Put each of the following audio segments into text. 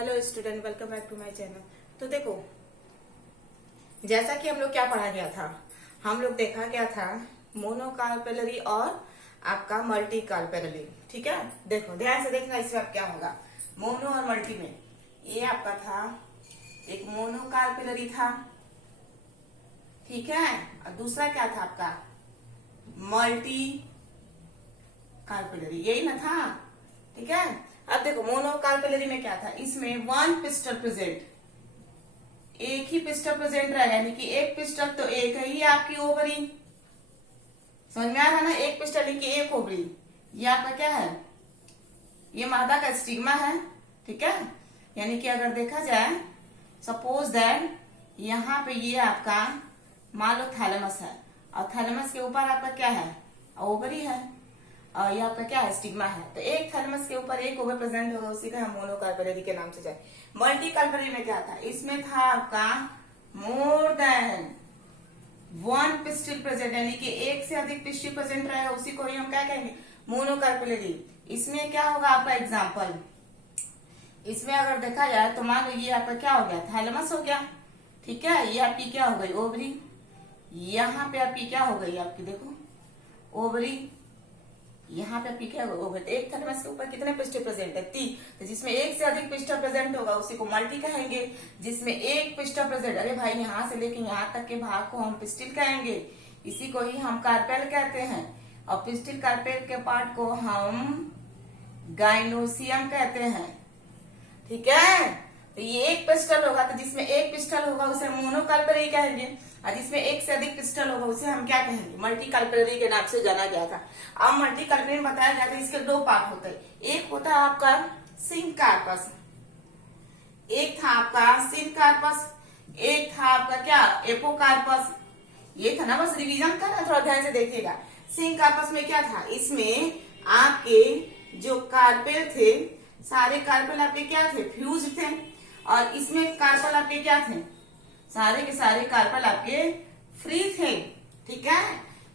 Hello student, welcome back to my channel. तो देखो, जैसा कि हम लोग क्या पढ़ा गया था, हम लोग देखा गया था मोनोकार्पेलरी और आपका मल्टी कार्पेलरी। ठीक है, देखो ध्यान से देखना, इसमें अब क्या होगा। मोनो और मल्टी में ये आपका था, एक मोनोकार्पेलरी था, ठीक है, और दूसरा क्या था आपका मल्टी कार्पेलरी, यही ना था। ठीक है, अब देखो मोनोकार्पेलरी में क्या था, इसमें वन पिस्टल प्रेजेंट, एक ही पिस्टल प्रेजेंट रहेगा, यानी कि एक पिस्टल तो एक ही आपकी ओवरी। समझ में आ रहा ना, एक पिस्टल यानी कि एक ओवरी। ये आपका क्या है, ये मादा का स्टिग्मा है। ठीक है, यानी कि अगर देखा जाए, सपोज दैट यहाँ पे ये आपका मान लो थैलेमस है, और थैलेमस के ऊपर आपका क्या है, ओवरी है, और ये आपका क्या है, स्टिग्मा है। तो एक थैलेमस के ऊपर एक ओवर प्रेजेंट होगा, उसी का हम मोनोकार्पेलरी के नाम से जाए। मल्टी कार्पेलरी में क्या था, इसमें था आपका more than one pistol present, यानी कि एक से अधिक पिस्टल प्रेजेंट रहेगा, उसी को ही हम क्या कहेंगे, मोनोकार्पेलरी। इसमें क्या होगा आपका एग्जाम्पल, इसमें अगर देखा जाए तो मान लो ये आपका क्या हो गया, थैलेमस हो गया। ठीक है, ये आपकी क्या हो गई, ओवरी। यहाँ पे आपकी क्या हो गई, आपकी देखो ओवरी, यहाँ पे आपकी क्या होगा, एक थैलेमस के ऊपर कितने पिस्टल प्रेजेंट है, 3। तो जिसमें एक से अधिक पिस्टल प्रेजेंट होगा उसी को मल्टी कहेंगे। जिसमें एक पिस्टल प्रेजेंट, अरे भाई यहाँ से लेके यहाँ तक के भाग को हम पिस्टल कहेंगे, इसी को ही हम कार्पेल कहते हैं। और पिस्टल कार्पेल के पार्ट को हम गाइनोसियम कहते हैं। ठीक है, तो ये एक पिस्टल होगा, तो जिसमें एक पिस्टल होगा उसे मोनोकार्पेलरी कहेंगे, और जिसमें एक से अधिक पिस्टल होगा उसे हम क्या कहेंगे, मल्टी कार्पेलरी के नाम से जाना गया था। अब मल्टी कार्पेलरी में बताया गया था, इसके 2 पार्ट होते हैं। एक होता है आपका सिनकार्पस, एक था आपका सिनकार्पस, एक था आपका क्या, एपोकार्पस। ये था ना, बस रिवीजन करना, थोड़ा ध्यान से देखिएगा। सिनकार्पस में क्या था, इसमें आपके जो कार्पेल थे, सारे कार्पेल आपके क्या थे, फ्यूज थे, और इसमें कार्पेल आपके क्या थे, सारे के सारे कार्पेल आपके फ्री थे। ठीक है,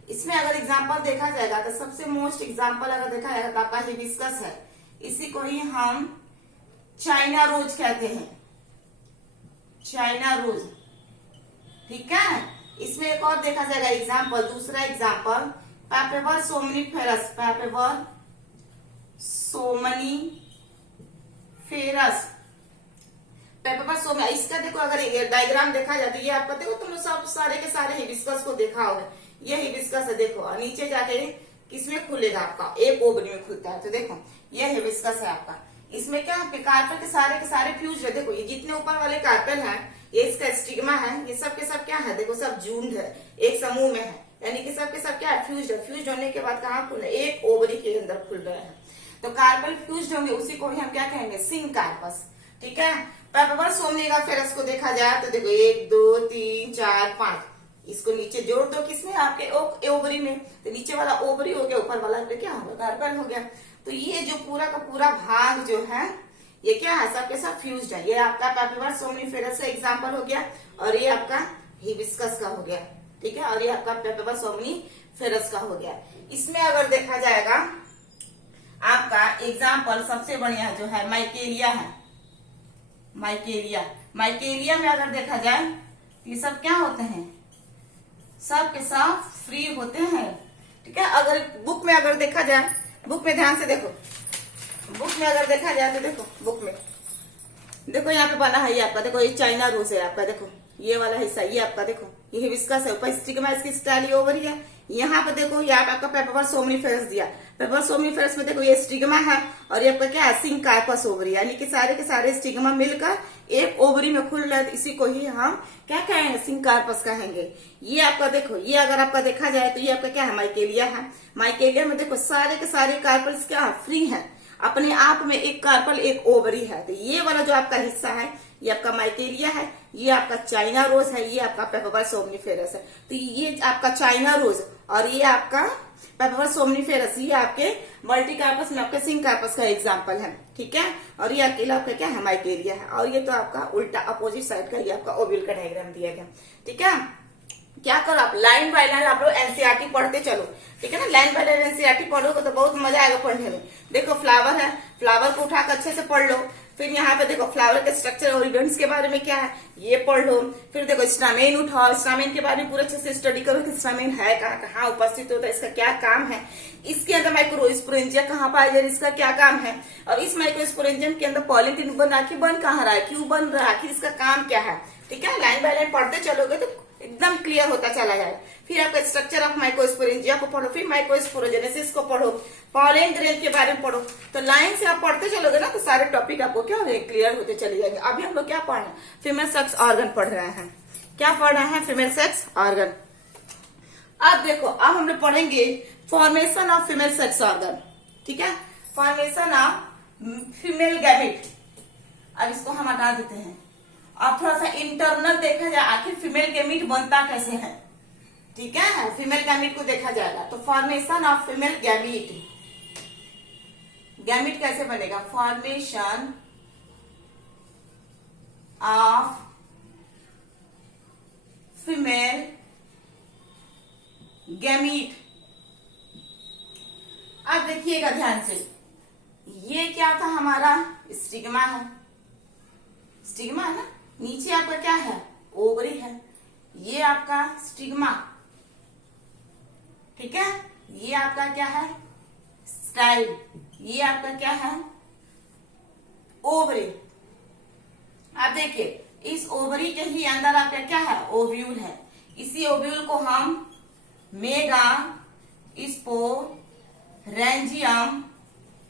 इसमें अगर एग्जांपल देखा जाएगा तो सबसे मोस्ट एग्जांपल अगर देखा जाएगा तो आपका हिबिस्कस है, इसी को ही हम चाइना रोज कहते हैं, चाइना रोज। ठीक है, इसमें एक और देखा जाएगा एग्जांपल, दूसरा एग्जांपल पैपेवर सोमनीफेरस, पैपेवर सोमनीफेरस, पेपर सोम। इसका देखो अगर डायग्राम देखा जाए तो ये आपका देखो, तुम लोग सब सारे के सारे हिबिस्कस को देखा होगा, ये हिबिस्कस है। देखो और नीचे जाके किसमें खुलेगा, आपका एक ओवरी में खुलता है। तो देखो ये हिबिस्कस है आपका, इसमें क्या कार्पेल के सारे फ्यूज है। देखो ये जितने ऊपर वाले कार्पेल हैं, ये इसका स्टिग्मा है, ये सब के सब क्या है, देखो सब जून्ड है, एक समूह में है, यानी कि सब के सब क्या है, फ्यूज है। फ्यूज होने के बाद कहाँ खुले, एक ओवरी के अंदर खुल रहे हैं। तो कार्पेल फ्यूज होंगे, उसी को ही हम क्या कहेंगे, सिनकार्पस। ठीक है, पैपेवर सोमनीफेरस को देखा जाए तो देखो 1 2 3 4 5, इसको नीचे जोड़ दो, किसमें, आपके ओवरी में। तो नीचे वाला ओवरी हो गया, ऊपर वाला क्या होगा, कार्पेल हो गया। तो ये जो पूरा का पूरा भाग जो है, ये क्या है, सबके सब फ्यूज्ड है। ये आपका पैपेवर सोमनीफेरस का एग्जाम्पल हो गया, और ये आपका हिबिस्कस का हो गया। ठीक है, और ये आपका पैपेवर सोमनीफेरस का हो गया। इसमें अगर देखा जाएगा आपका एग्जाम्पल सबसे बढ़िया जो है माइकेलिया है, माइकेलिया। माइकेलिया में अगर देखा जाए तो ये सब क्या होते हैं, सब के सब फ्री होते हैं। ठीक है, अगर बुक में अगर देखा जाए, बुक में ध्यान से देखो, बुक में अगर देखा जाए तो देखो, बुक में देखो यहाँ पे बना है, ये आपका देखो, ये चाइना रोज है आपका, देखो ये वाला हिस्सा, ये आपका देखो ये हिबिस्कस है, ऊपर स्टिग्मा, इसकी स्टाइल ओवरी है। यहाँ पे देखो ये आपका पेपेवर सोमनीफेरस दिया, पेपेवर सोमनीफेरस में देखो ये स्टिग्मा है, और ये आपका क्या है, सिनकार्पस ओवरी, यानी कि सारे के सारे स्टिग्मा मिलकर एक ओवरी में खुल रहे, इसी को ही हम क्या कहेंगे, सिनकार्पस कहेंगे। ये आपका देखो, ये अगर आपका देखा जाए तो ये आपका क्या है, माइकेलिया है। माइकेलिया में देखो सारे के सारे कार्पेल्स क्या फ्री है, अपने आप में एक कार्पेल एक ओवरी है। तो ये वाला जो आपका हिस्सा है, ये आपका माइकेलिया है, ये आपका चाइना रोज है, ये आपका पेपेवर सोमनीफेरस है। तो ये आपका चाइना रोज और ये आपका पेपेवर सोमनीफेरस, ये आपके मल्टीकार्पस में आपके सिनकार्पस का एग्जाम्पल है। ठीक है, और ये अकेला आपका क्या है, माइकेलिया है। और ये तो आपका उल्टा अपोजिट साइड का, ये आपका ओव्यूल का डायग्राम दिया गया। ठीक है, क्या करो आप लाइन बाय लाइन आप लोग एनसीईआरटी पढ़ते चलो, ठीक है ना। लाइन बाय लाइन एनसीईआरटी पढ़ोगे तो बहुत मजा आएगा पढ़ने में। देखो फ्लावर है, फ्लावर को उठाकर अच्छे से पढ़ लो। फिर यहाँ पे देखो फ्लावर के स्ट्रक्चर और इवेंट्स के बारे में क्या है ये पढ़ लो। फिर देखो स्टामेन उठाओ, स्टामेन के बारे में पूरे अच्छे से स्टडी करो कि स्टामेन है कहाँ कहाँ उपस्थित होता है, इसका क्या काम है। इसके अंदर माइक्रोस्पोरेंजिया कहाँ पाया जाए, इसका क्या काम है। और इस माइक्रोस्पोरेंजियम के अंदर पॉलिन ग्रेन बन आखिर बन कहाँ रहा है, क्यों बन रहा है, आखिर इसका काम क्या है, ठीक है। लाइन बाय लाइन पढ़ते चलोगे तो एकदम क्लियर होता चला जाए। फिर आपका स्ट्रक्चर ऑफ माइक्रोस्पोरेंजिया को पढ़ो, फिर माइक्रोस्पोरोजेनेसिस को पढ़ो, पॉलन ग्रेन के बारे में पढ़ो। तो लाइन से आप पढ़ते चलोगे ना तो सारे टॉपिक आपको क्या होंगे क्लियर होते चले जाएंगे। अभी हम लोग क्या पढ़ रहे हैं, फीमेल सेक्स ऑर्गन पढ़ रहे हैं। क्या पढ़ रहे हैं, फीमेल सेक्स ऑर्गन। अब देखो अब हम लोग पढ़ेंगे formation of female sex organ, ठीक है। Formation of female gamete. अब इसको हम हटा देते हैं। अब थोड़ा सा इंटरनल देखा जाए आखिर फीमेल गैमेट बनता कैसे है, ठीक है। फीमेल गैमेट को देखा जाएगा तो formation of female gamete, gamete कैसे बनेगा, फॉर्मेशन ऑफ फीमेल गैमेट। अब देखिएगा ध्यान से, ये क्या था हमारा स्टिग्मा है, स्टिग्मा है ना। नीचे आपका क्या है, ओवरी है, ये आपका स्टिग्मा, ठीक है। ये आपका क्या है, स्टाइल, ये आपका क्या है, ओवरी। आप देखिए इस ओवरी के ही अंदर आपका क्या है, ओव्यूल है। इसी ओव्यूल को हम मेगा स्पोरेंजियम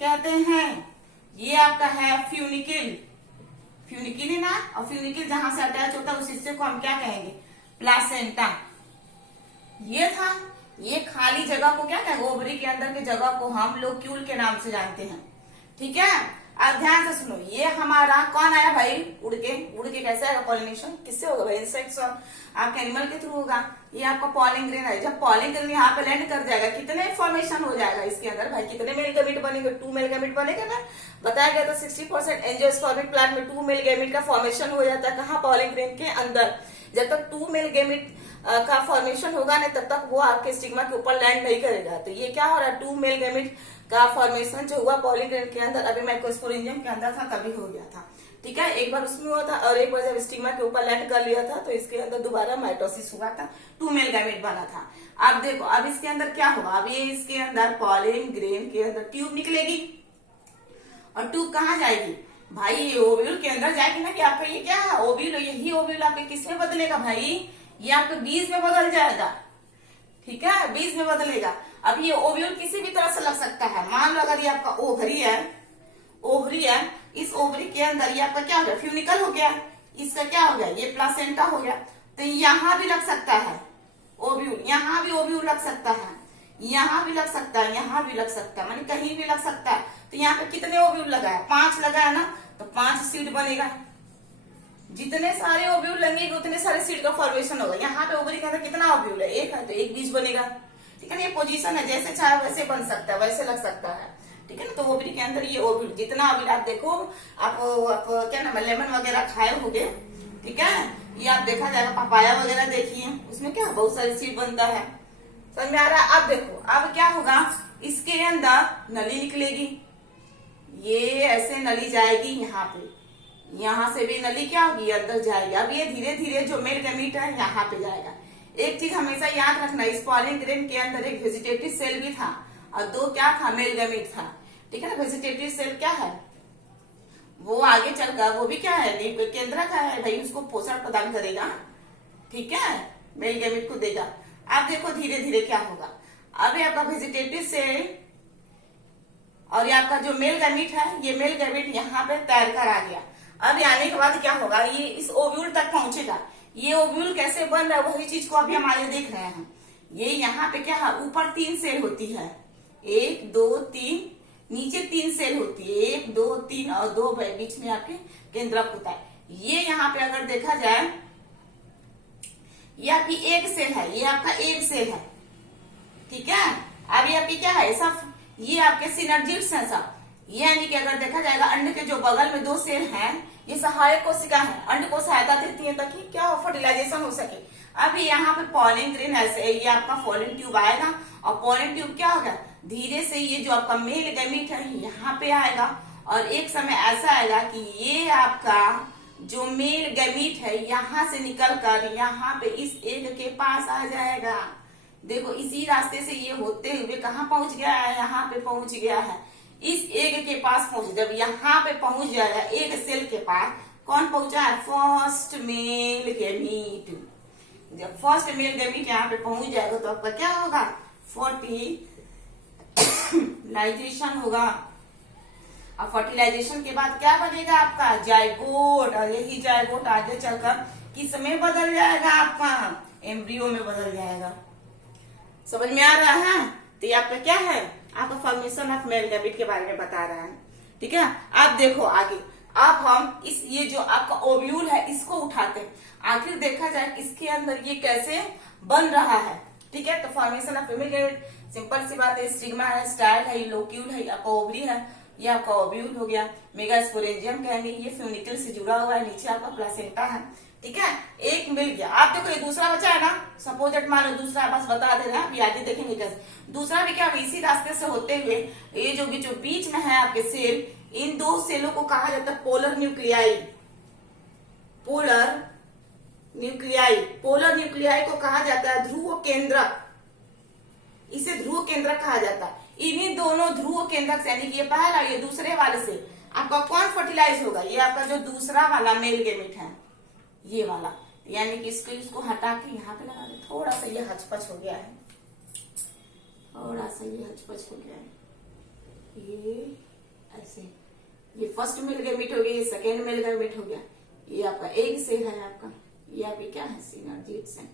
कहते हैं। ये आपका है फ्यूनिकिल, फ्यूनिकिल है ना। और फ्यूनिकिल जहां से अटैच होता है उस हिस्से को हम क्या कहेंगे, प्लासेंटा। ये था, ये खाली जगह को क्या कहेंगे, ओवरी के अंदर की जगह को हम लोग क्यूल के नाम से जानते हैं, ठीक है। अब ध्यान से सुनो, ये हमारा कौन आया भाई, उड़ के कैसे आएगा, पॉलिनेशन किससे होगा भाई, इंसेक्ट्स और आपके एनिमल के थ्रू होगा। ये आपका पॉलिन ग्रेन है। जब पॉलिन ग्रेन यहाँ पे लैंड कर जाएगा कितने फॉर्मेशन हो जाएगा इसके अंदर भाई, कितने मेल गैमेट बनेंगे, 2 मेल गैमेट बनेगा ना। बताया गया था 60% एंजियोस्पर्मिक प्लांट में 2 मेल गैमेट का फॉर्मेशन हो जाता है। कहाँ, पॉलिन ग्रेन के अंदर। जब तक 2 मेल गैमेट का फॉर्मेशन होगा नहीं तब तक वो आपके स्टिग्मा के ऊपर लैंड नहीं करेगा। तो ये क्या हो रहा है, 2 मेल गैमेट का फॉर्मेशन जो हुआ पॉलिन ग्रेन के अंदर, अभी माइक्रोस्पोरेंजियम के अंदर था तभी हो गया था, ठीक है। एक बार उसमें हुआ था और एक बार जब स्टिग्मा के ऊपर लैंड कर लिया था तो इसके अंदर दोबारा माइटोसिस हुआ था, 2 मेल गैमेट बना था। अब देखो अब इसके अंदर क्या होगा, अब ये इसके अंदर पॉलिन ग्रेन के अंदर ट्यूब निकलेगी। और ट्यूब कहाँ जाएगी भाई, ये ओव्यूल के अंदर जाएगी ना। कि आपका ये क्या है, ओव्यूल, यही ओव्यूल आपके किसमें बदलेगा भाई, ये आपके बीज में बदल जाएगा, ठीक है, बीज में बदलेगा। अब ये ओव्यूल किसी भी तरह से लग सकता है। मान लो अगर ये आपका ओवरी है, ओवरी है, इस ओवरी के अंदर ये आपका क्या हो गया, फ्यूनिकल हो गया, इसका क्या हो गया, ये प्लासेंटा हो गया। तो यहाँ भी लग सकता है ओव्यूल, यहाँ भी ओव्यूल लग सकता है, यहाँ भी लग सकता है, यहाँ भी लग सकता है, मानी कहीं भी लग सकता है। तो यहाँ पे कितने ओव्यूल लगा है, 5 लगा है ना, तो 5 सीड बनेगा। जितने सारे ओव्यूल लगेंगे उतने सारे सीड का फॉर्मेशन होगा। यहाँ पे ओवरी के अंदर कितना ओव्यूल है, 1 है, तो 1 बीज बनेगा, ठीक है ना। ये पोजीशन है, जैसे चाहे वैसे बन सकता है, वैसे लग सकता है, ठीक है ना। तो ओवरी के अंदर ये ओव्यूल, जितना ओव्यूल आप देखो, आप क्या नाम है, लेमन वगैरह खाए होंगे, ठीक है। ये आप देखा जाएगा, पपाया वगैरह देखिए, उसमें क्या बहुत सारे सीड बनता है, समझ में आ रहा है। अब देखो अब क्या होगा, इसके अंदर नली निकलेगी, ये ऐसे नली जाएगी यहाँ पे, यहाँ से भी नली क्या होगी, अंदर जाएगी। अब ये धीरे धीरे जो मेल गैमेट है यहाँ पे जाएगा। एक चीज हमेशा याद रखना, इस पॉलिन ग्रेन के अंदर एक वेजिटेटिव सेल भी था और 2 क्या था, मेल गैमेट था, ठीक है ना। वेजिटेटिव सेल क्या है, वो आगे चलकर वो भी क्या है, केंद्रक है भाई, उसको पोषण प्रदान करेगा, ठीक है, मेल गैमेट को देगा। अब देखो धीरे धीरे क्या होगा, अब आपका वेजिटेटिव सेल और ये आपका जो मेल गैमेट है, ये मेल गैमेट यहाँ पे तैर कर आ गया। अब आने के बाद क्या होगा, ये इस ओव्यूल तक पहुंचेगा। ये ओव्यूल कैसे बन रहा है वही चीज को अभी हम आगे देख रहे हैं। ये यहाँ पे क्या है, ऊपर 3 सेल होती है, 1 2 3, नीचे 3 सेल होती है, 1 2 3 और 2 बीच में आपके केंद्रक होता है। ये यहाँ पे अगर देखा जाए, ये आपकी एक सेल है, ये आपका एक सेल है, ठीक है। अब ये आपकी क्या है, सब ये आपके सिनर्जिड्स हैं सब। यानी कि अगर देखा जाएगा अंड के जो बगल में दो सेल हैं, ये सहायक कोशिका है, अंड को सहायता देती है ताकि क्या हो, फर्टिलाइजेशन हो सके। अभी यहाँ पे पॉलिन ग्रेन ऐसे ये आपका पॉलिन ट्यूब आएगा, और पॉलिन ट्यूब क्या होगा, धीरे से ये जो आपका मेल गैमीट है यहाँ पे आएगा, और एक समय ऐसा आएगा कि ये आपका जो मेल गैमीट है यहाँ से निकल कर यहाँ पे इस एग के पास आ जाएगा। देखो इसी रास्ते से ये होते हुए कहाँ पहुंच गया है, यहाँ पे पहुंच गया है, इस एग के पास पहुंच। जब यहाँ पे पहुंच जाएगा एग सेल के पास, कौन पहुंचा है, फर्स्ट मेल गैमीट। जब फर्स्ट मेल गैमीट यहाँ पे पहुंच जाएगा तो आपका क्या होगा, फर्टिलाइजेशन होगा। अब फर्टिलाइजेशन के बाद क्या बनेगा आपका, जाइगोट, और यही जाइगोट आगे चलकर किस में बदल जाएगा, आपका एम्ब्रियो में बदल जाएगा। समझ में आ रहा है। तो ये आपका क्या है, आपका फॉर्मेशन ऑफ मेल गैमीट के बारे में बता रहा है। ठीक है, आप देखो आगे। अब हम इस ये जो आपका ओव्यूल है इसको उठाते हैं, आखिर देखा जाए इसके अंदर ये कैसे बन रहा है। ठीक है, तो formation of female gamete simple सी बात है, स्टिग्मा है, स्टाइल है, लोक्यूल है, आपका ओवरी है, ये आपका ओव्यूल हो गया। मेगास्पोरेंजियम कहेंगे, ये फ्यूनिकल से जुड़ा हुआ है, नीचे आपका प्लासेंटा है। ठीक है, एक मिल गया। आप देखो ये दूसरा बचा है ना, सपोज मान लो दूसरा, बस बता दे रहे हैं, अभी आगे देखेंगे कैसे। दूसरा भी क्या, इसी रास्ते से होते हुए ये जो बीच में है आपके सेल, इन दो सेलों को कहा जाता है polar nuclei. Polar nuclei, polar nuclei को कहा जाता है ध्रुव केंद्रक, इसे ध्रुव केंद्रक कहा जाता है। इन्हीं दोनों ध्रुव केंद्रक से, यानी कि ये पहला ये दूसरे वाले से आपका कौन फर्टिलाइज होगा, ये आपका जो दूसरा वाला मेल गैमीट है, ये वाला। यानी कि इसको हटा के यहाँ पे लगा दे, थोड़ा सा ये हचपच हो गया है, थोड़ा सा ये हचपच हो गया है, ये ऐसे, ये फर्स्ट मेल गैमीट हो गया, ये सेकेंड मेल गैमीट हो गया, ये आपका एग सेल है आपका, ये आपके क्या है, सिनर्जिड्स है।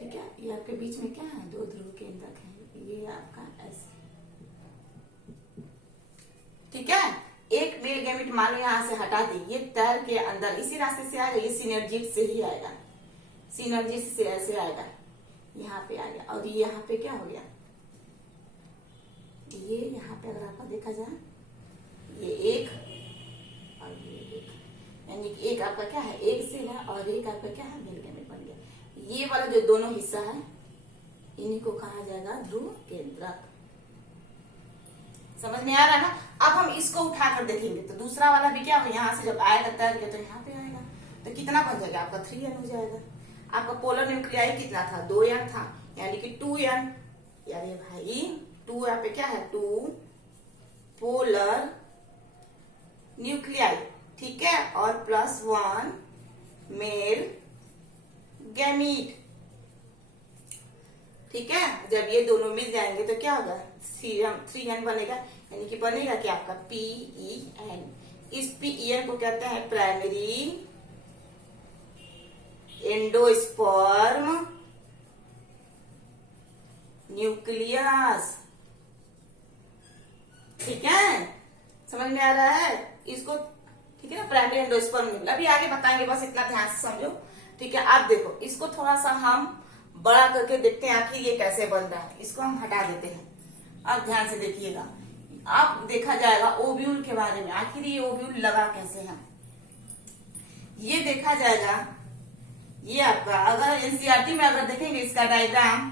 ठीक है, ये आपके बीच में क्या है, दो ध्रुव केंद्रक है, ये आपका ऐसे। ठीक है, एक मेल गैमीट मान लो यहाँ से हटा दी, ये तैर के अंदर इसी रास्ते से आएगा, ये सिनर्जिड से ही आएगा, सिनर्जिड से ऐसे आएगा, यहाँ पे आ गया, और ये यहाँ पे क्या हो गया, ये यहाँ पे अगर आपका देखा जाए, ये एक और ये एक, यानी कि एक आपका क्या है, एक सेल है, और एक आपका क्या है, मेल गैमीट बन गया। ये वाला जो दोनों हिस्सा है इन्हीं को कहा जाएगा ध्रुव केंद्रक। समझ में आ रहा है ना। अब हम इसको उठाकर देखेंगे तो दूसरा वाला भी क्या होगा, यहाँ से जब आएगा तैर के तो यहाँ पे आएगा, तो कितना बन जाएगा आपका 3n हो जाएगा। आपका पोलर न्यूक्लियाई कितना था, 2n था, यानी कि 2n, यानी भाई 2 यहाँ पे क्या है, 2 पोलर न्यूक्लियाई। ठीक है, और +1 मेल गैमीट। ठीक है, जब ये दोनों मिल जाएंगे तो क्या होगा, 3n बनेगा, यानी कि बनेगा क्या आपका PEN। इस PEN को कहते हैं प्राइमरी एंडोस्पर्म न्यूक्लियस। ठीक है, समझ में आ रहा है इसको। ठीक है ना, प्राइमरी एंडोस्पर्म न्यूक्लियस, अभी आगे बताएंगे, बस इतना ध्यान से समझो। ठीक है, आप देखो इसको थोड़ा सा हम बड़ा करके देखते हैं आखिर ये कैसे बन रहा है। इसको हम हटा देते हैं, अब ध्यान से देखिएगा। अब देखा जाएगा ओव्यूल के बारे में, आखिर ये ओव्यूल लगा कैसे है, ये देखा जाएगा। ये आपका अगर एनसीईआरटी में अगर देखेंगे इसका डायग्राम,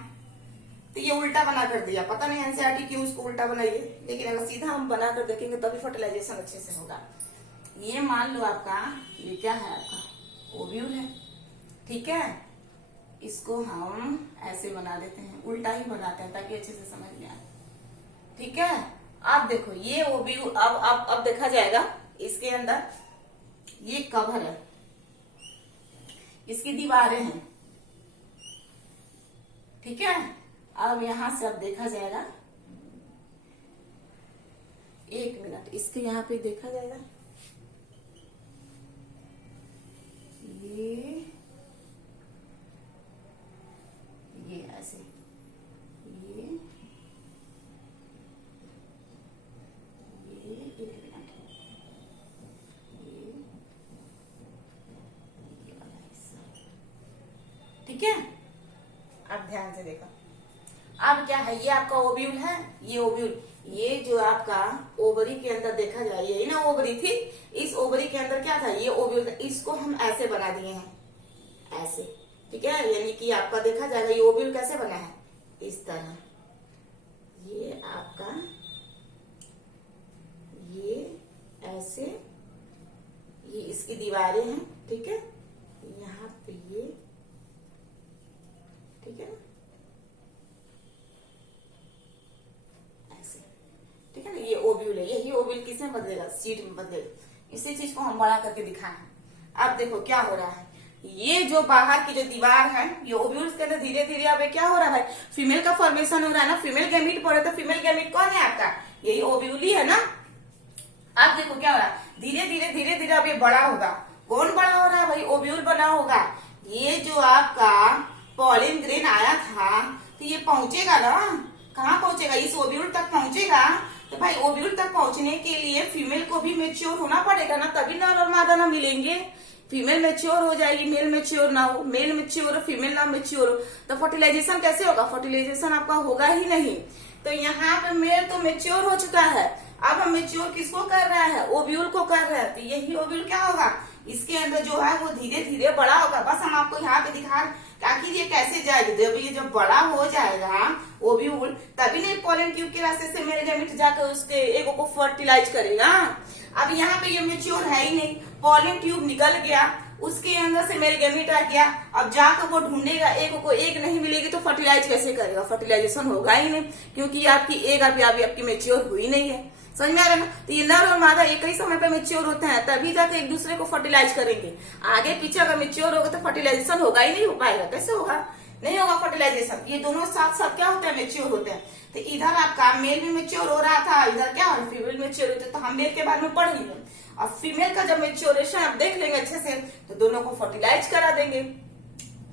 तो ये उल्टा बना कर दिया, पता नहीं एनसीईआरटी क्यों उसको उल्टा बनाई है, लेकिन अगर सीधा हम बना कर देखेंगे तभी फर्टिलाइजेशन अच्छे से होगा। ये मान लो आपका ये क्या है, आपका ओव्यूल है। ठीक है, इसको हम ऐसे बना देते हैं, उल्टा ही बनाते हैं ताकि अच्छे से समझ में आए। ठीक है, आप देखो ये ओव्यूल, अब देखा जाएगा इसके अंदर ये कवर है, इसकी दीवारें हैं। ठीक है, अब यहां से अब देखा जाएगा, एक मिनट, इसके यहाँ पे देखा जाएगा, ये ऐसे, ये एक मिनट, ये वाला हिस्सा। ठीक है, अब ध्यान से देखो। अब क्या है, ये आपका ओव्यूल है, ये ओव्यूल, ये जो आपका ओवरी के अंदर देखा जाए, यही ना ओवरी थी, इस ओवरी के अंदर क्या था, ये ओव्यूल था, इसको हम ऐसे बना दिए हैं, ऐसे, ठीक है। यानी कि आपका देखा जाएगा ये ओव्यूल कैसे बना है, इस तरह, ये आपका ये ऐसे, ये इसकी दीवारें हैं, ठीक है, यहाँ पे ये, ठीक है ना, ऐसे, ठीक है ना, ये ओव्यूल है, यही ओव्यूल किसमें बदलेगा, सीट में बदलेगा। इसी चीज को हम बड़ा करके दिखाए हैं। अब देखो क्या हो रहा है, ये जो बाहर की जो दीवार है, ये ओव्यूल्स के अंदर धीरे धीरे अब क्या हो रहा है भाई, फीमेल का फॉर्मेशन हो रहा है ना, फीमेल गैमीट पड़े, तो फीमेल गैमीट कौन है आपका, यही ओव्यूल ही है ना। अब देखो क्या हो रहा है, धीरे धीरे धीरे धीरे अब ये बड़ा होगा, कौन बड़ा हो रहा है भाई, ओव्यूल बड़ा होगा। ये जो आपका पॉलिन ग्रेन आया था, तो ये पहुंचेगा ना, कहाँ पहुंचेगा, इस ओव्यूल तक पहुंचेगा। तो भाई ओव्यूल तक पहुंचने के लिए फीमेल को भी मेच्योर होना पड़ेगा ना, तभी नर और मादा ना मिलेंगे। फीमेल मेच्योर हो जाएगी, मेल मेच्योर ना हो, मेल मेच्योर फीमेल ना मेच्योर हो, तो फर्टिलाइजेशन कैसे होगा, फर्टिलाइजेशन आपका होगा ही नहीं। तो यहाँ पे मेल तो मेच्योर हो चुका है, अब हम मेच्योर किसको कर रहा है, ओव्यूल को कर रहे हैं। तो यही ओव्यूल क्या होगा, इसके अंदर जो है वो धीरे धीरे बड़ा होगा। बस हम आपको यहाँ पे दिखा रहे ताकि ये कैसे जाएगा, जब ये जब बड़ा हो जाएगा ओव्यूल, तभी नहीं पोलन ट्यूब के रास्ते से मेल गैमीट जाकर उसके एगो को फर्टिलाइज करेगा। अब यहाँ पे ये मेच्योर है ही नहीं, पोलन ट्यूब निकल गया, उसके अंदर से मेल गैमीट आ गया, अब जाकर वो ढूंढेगा, एक को एक नहीं मिलेगी तो फर्टिलाइज कैसे करेगा, फर्टिलाइजेशन होगा ही नहीं, क्योंकि आपकी एक आपकी मेच्योर हुई नहीं है। समझ में आ रहा है ना। तो ये नर और मादा एक ही समय पे मेच्योर होते हैं, तभी जाके एक दूसरे को फर्टिलाइज करेंगे। आगे पीछे अगर मेच्योर होगा तो फर्टिलाइजेशन होगा ही नहीं, हो पाएगा, कैसे होगा, नहीं होगा फर्टिलाइजेशन। ये दोनों साथ साथ क्या होते हैं, मेच्योर होते हैं। तो इधर आपका मेल भी मेच्योर हो रहा था, इधर क्या हो फीमेल मेच्योर होते, तो हम मेल के बारे में पढ़ लेंगे। और फीमेल का जब मेच्योरेशन आप देख लेंगे अच्छे से, तो दोनों को फर्टिलाइज करा देंगे।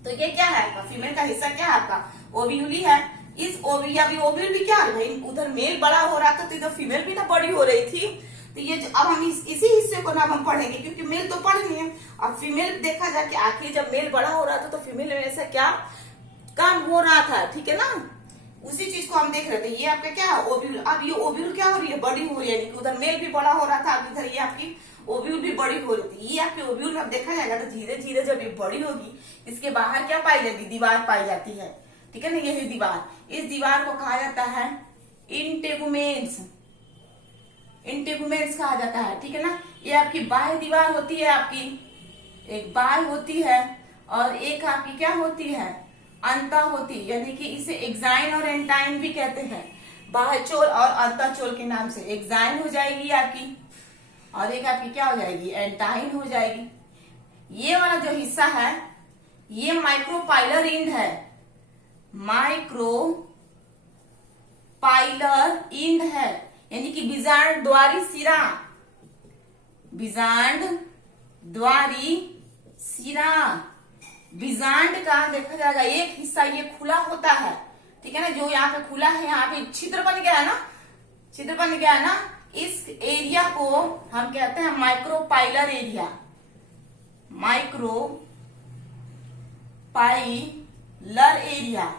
तो ये क्या है आपका फीमेल का हिस्सा, क्या है आपका ओव्यूल ही है। इस ओव्यूल या ओव्यूल भी क्या है भाई, उधर मेल बड़ा हो रहा था तो इधर फीमेल भी ना बड़ी हो रही थी। तो ये अब हम इसी हिस्से को ना हम पढ़ेंगे, क्योंकि मेल तो पढ़ नहीं है। अब फीमेल देखा जाए कि आखिर जब मेल बड़ा हो रहा था तो फीमेल में ऐसा क्या काम हो रहा था, ठीक है ना, उसी चीज को हम देख रहे थे। ये आपका क्या है ओव्यूल। अब ये ओव्यूल क्या हो रही है, बड़ी हो रही है, यानी कि उधर मेल भी बड़ा हो रहा था, अब इधर ये आपकी ओव्यूल भी बड़ी हो रही थी। ये आपके ओव्यूल में अब देखा जाएगा तो धीरे धीरे जब ये बड़ी होगी, इसके बाहर क्या पाई जाती, दीवार पाई जाती है, ठीक है ना, यही दीवार। इस दीवार को कहा जाता है इंटेगुमेंट्स, इंटेगुमेंट्स कहा जाता है, ठीक है ना। ये आपकी बाह्य दीवार होती है, आपकी एक बाह्य होती है और एक आपकी क्या होती है, अंता होती है, यानी कि इसे एक्साइन और एंटाइन भी कहते हैं। बाह्य चोल और अंता चोल के नाम से एक्साइन हो जाएगी आपकी, और एक आपकी क्या हो जाएगी, एंटाइन हो जाएगी। ये वाला जो हिस्सा है ये माइक्रोपाइलर इंड है, माइक्रोपाइलर इंड है, यानी कि बीजांड द्वारी सिरा, बीजांड द्वारी सिरा। बीजांड का देखा जाएगा एक हिस्सा ये खुला होता है, ठीक है ना, जो यहाँ पे खुला है, यहाँ पे छिद्र बन गया है ना, छिद्र बन गया है ना, इस एरिया को हम कहते हैं micropylar area, micropylar area.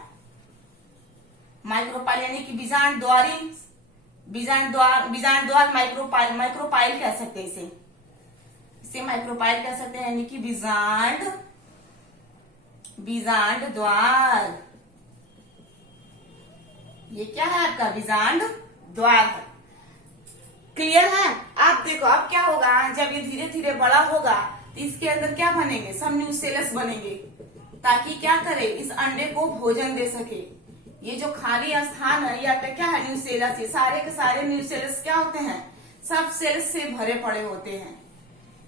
Micropyle यानी कि बीजांड द्वारी, बीजांड द्वार माइक्रोपाइल कह सकते हैं इसे माइक्रोपाइल कह सकते हैं, यानी कि बीजांड द्वार। ये क्या है आपका बीजांड द्वार है। क्लियर है। आप देखो अब क्या होगा, जब ये धीरे धीरे बड़ा होगा तो इसके अंदर क्या बनेंगे, सब न्यूसेलस बनेंगे, ताकि क्या करे, इस अंडे को भोजन दे सके। ये जो खाली स्थान है ये आपका क्या है, न्यूसेलस। ये सारे के सारे न्यूसेलस क्या होते हैं, सब सेल्स से भरे पड़े होते हैं।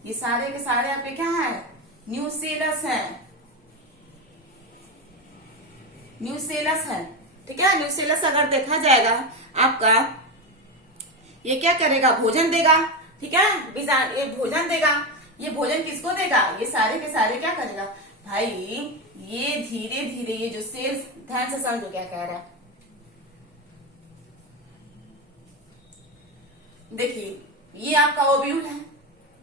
ये सारे के सारे आपके क्या है, न्यूसेलस है, न्यूसेलस है, ठीक है। न्यूसेलस अगर देखा जाएगा आपका, ये क्या करेगा, भोजन देगा, ठीक है, ये भोजन देगा। ये भोजन किसको देगा, ये सारे के सारे क्या करेगा भाई, ये धीरे धीरे ये जो सेल्स, ध्यान से समझो क्या कह रहा है, देखिए ये आपका ओव्यूल है,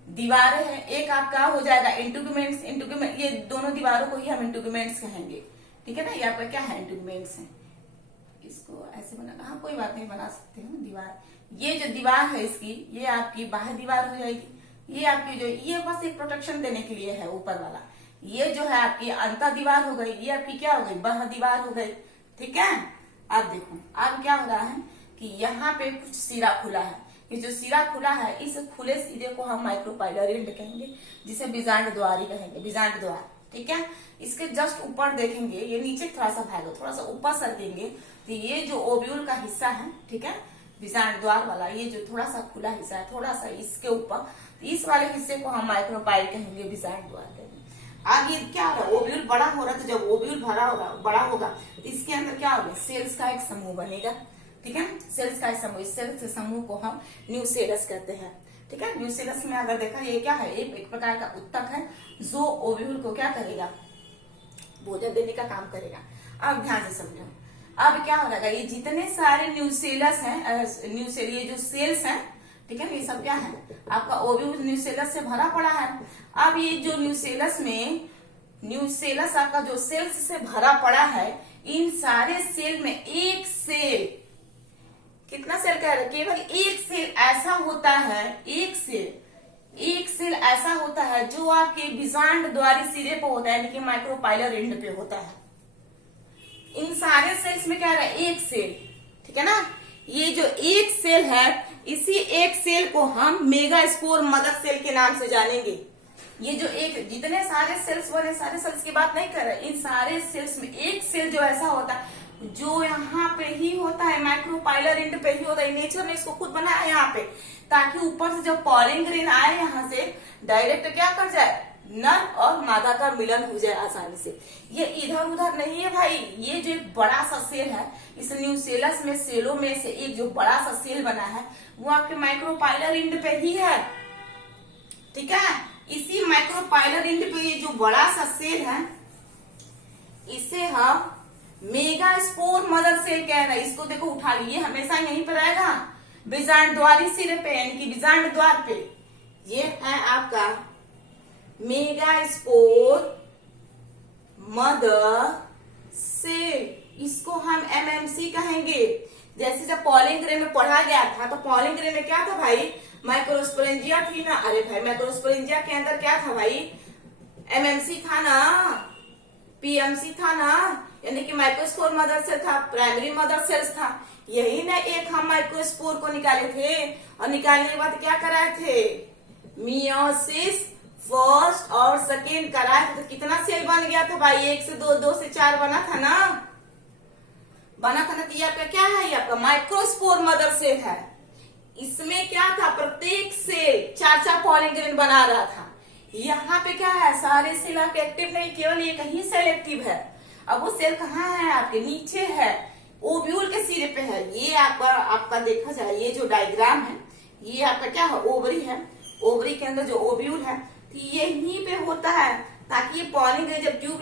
दीवारें हैं, एक आपका हो जाएगा इंटुगमेंट्स। इंटुगमेंट, ये दोनों दीवारों को ही हम इंटुगमेंट्स कहेंगे, ठीक है ना। ये आपका क्या है, इंटुगमेंट्स है, इसको ऐसे बना, हाँ कोई बात नहीं, बना सकते हैं दीवार। ये जो दीवार है इसकी, ये आपकी बाहर दीवार हो जाएगी। ये आपकी जो, ये बस एक प्रोटेक्शन देने के लिए है ऊपर वाला। ये जो है आपकी अंतर दीवार हो गई, ये आपकी क्या हो गई, बाहर दीवार हो गई। ठीक है, अब देखो अब क्या हो रहा है कि यहाँ पे कुछ सिरा खुला है। ये जो सिरा खुला है, इस खुले सिरे को हम माइक्रोपाइलर एंड कहेंगे, जिसे बीजांड द्वार कहेंगे, बीजांड द्वार। ठीक है, इसके जस्ट ऊपर देखेंगे, ये नीचे थोड़ा सा भागो, थोड़ा सा ऊपर सरकेंगे तो ये जो ओव्यूल का हिस्सा है, ठीक है, बीजांड द्वार वाला, ये जो थोड़ा सा खुला हिस्सा है, थोड़ा सा इसके ऊपर, इस वाले हिस्से को हम माइक्रोपाइल कहेंगे, बीजांड द्वार कहेंगे। अब ये क्या हो रहा है, ओव्यूल बड़ा हो रहा है, तो जब ओव्यूल भरा होगा, बड़ा होगा, तो इसके अंदर क्या होगा, सेल्स का एक समूह बनेगा। ठीक है, सेल्स का एक समूह, इस सेल्स के समूह को हम न्यूसेलस कहते हैं। ठीक है, न्यूसेलस में अगर देखा, ये क्या है, एक प्रकार का उत्तक है जो ओव्यूल को क्या करेगा, भोजन देने का काम करेगा। अब ध्यान से समझो, अब क्या हो रहा है, ये जितने सारे न्यूसेलस हैं, ये जो सेल्स हैं, ठीक है, ये सब क्या है, आपका ओव्यूल न्यूसेलस से भरा पड़ा है। अब ये जो न्यूसेलस में, न्यूसेलस आपका जो सेल्स से भरा पड़ा है, इन सारे सेल में एक सेल, कितना सेल कह रहे, केवल एक सेल ऐसा होता है, एक सेल ऐसा होता है जो आपके बीजांड द्वारी सिरे पे होता है, यानी कि माइक्रोपाइलर एंड पे होता है। इन सारे सेल्स में क्या रहा है, एक सेल। ठीक है ना, ये जो एक सेल है, इसी एक सेल को हम मेगास्पोर मदर सेल के नाम से जानेंगे। ये जो एक, जितने सारे सेल्स बने, सारे सेल्स की बात नहीं कर रहे, इन सारे सेल्स में एक सेल जो ऐसा होता है, जो यहाँ पे ही होता है, माइक्रोपाइलर एंड पे ही होता है। नेचर ने इसको खुद बनाया है यहाँ पे, ताकि ऊपर से जब पॉलिन ग्रेन आए यहाँ से डायरेक्ट क्या कर जाए, नर और मादा का मिलन हो जाए आसानी से। ये इधर उधर नहीं है भाई, ये जो एक बड़ा सा सेल है, इस न्यूसेलस में सेलों में से एक जो बड़ा सा सेल बना है, वो आपके माइक्रोपाइलर एंड पे ही है। ठीक है, इसी माइक्रोपाइलर एंड पे ये जो बड़ा सा सेल है, इसे हम मेगास्पोर मदर सेल कह रहे हैं। इसको देखो उठा लीजिए, हमेशा यहीं पर रहेगा, बीजांड द्वारी सिरे पे, यानी कि बीजांड द्वार पे। ये है आपका मेगास्पोर मदर सेल, इसको हम एमएमसी कहेंगे। जैसे जब पॉलिन ग्रे में पढ़ा गया था, तो पॉलिन ग्रे में क्या था भाई, माइक्रोस्पोरेंजिया थी ना। अरे भाई, माइक्रोस्पोरेंजिया के अंदर क्या था भाई, एमएमसी था ना, पीएमसी था ना, यानी कि माइक्रोस्पोर मदर सेल था, प्राइमरी मदर सेल्स था। यही ना एक हम माइक्रोस्पोर को निकाले थे, और निकालने के बाद क्या कराए थे, मियोसिस फर्स्ट और सेकेंड कराए थे। तो कितना सेल बन गया था भाई, 1 से 2, 2 से 4 बना था ना, तो ये आपका क्या है, ये आपका माइक्रोस्पोर मदर सेल है। इसमें क्या था, प्रत्येक सेल 4-4 पॉलिन ग्रेन बना रहा था। यहाँ पे क्या है, सारे सेल आपके एक्टिव नहीं, केवल एक ही सेल एक्टिव है। अब वो सेल कहाँ है, आपके नीचे है, ओव्यूल के सिरे पे है। ये आपका देखा जाए, ये जो डायग्राम है, ये आपका क्या है, ओवरी है। ओवरी के अंदर जो ओव्यूल है, तो ये यहीं पे होता है, ताकि ये पॉलिन ग्रेन जब ट्यूब